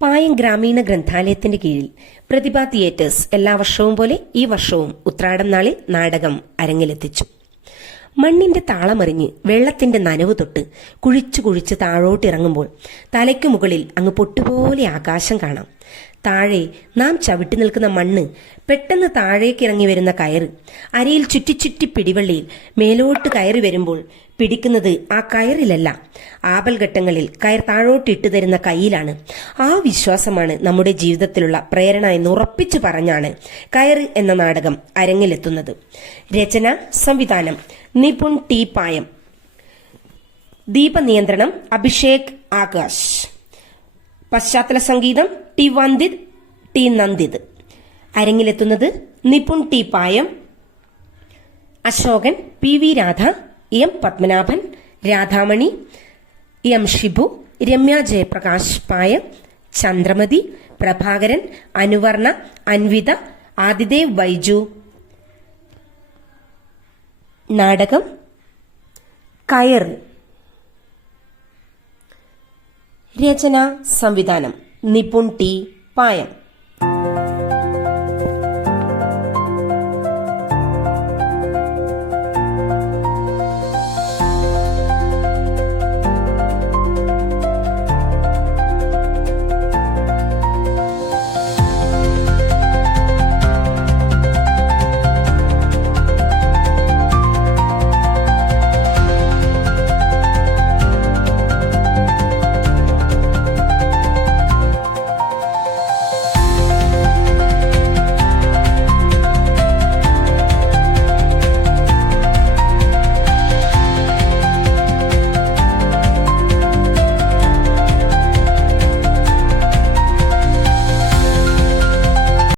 പായം ഗ്രാമീണ ഗ്രന്ഥാലയത്തിന്റെ കീഴിൽ പ്രതിഭ തിയേറ്റേഴ്സ് എല്ലാ വർഷവും പോലെ ഈ വർഷവും ഉത്രാടം നാളിൽ നാടകം അരങ്ങിലെത്തിച്ചു. മണ്ണിന്റെ താളമറിഞ്ഞ് വെള്ളത്തിന്റെ നനവ് തൊട്ട് കുഴിച്ചു കുഴിച്ച് താഴോട്ടിറങ്ങുമ്പോൾ തലയ്ക്കു മുകളിൽ അങ്ങ് പൊട്ടുപോലെ ആകാശം കാണാം. താഴെ നാം ചവിട്ടി നിൽക്കുന്ന മണ്ണ്, പെട്ടെന്ന് താഴേക്കിറങ്ങി വരുന്ന കയറ്, അരയിൽ ചുറ്റി പിടിവള്ളിയിൽ മേലോട്ട് കയറി വരുമ്പോൾ പിടിക്കുന്നത് ആ കയറിലല്ല, ആപൽഘട്ടങ്ങളിൽ കയർ താഴോട്ടിട്ട് തരുന്ന കൈയിലാണ്. ആ വിശ്വാസമാണ് നമ്മുടെ ജീവിതത്തിലുള്ള പ്രേരണ എന്ന് ഉറപ്പിച്ചു പറഞ്ഞാണ് കയറ് എന്ന നാടകം അരങ്ങിലെത്തുന്നത്. രചന സംവിധാനം നിപുൺ ടി പായം, ദീപനിയന്ത്രണം അഭിഷേക് ആകാശ്, പശ്ചാത്തല സംഗീതം ടി വന്ദിത് ടി നന്ദിത്. അരങ്ങിലെത്തുന്നത് Nipun T Payam, Ashokan, P V Radha, M Padmanabhan, Radhamani, M Shibu, Ramya Jayaprakash Payam, Chandramathi, Prabhakaran, Anuvarna, Anvitha, Adidev Baiju. നാടകം കയർ. രചന സംവിധാനം നിപുൺ ടി പായം.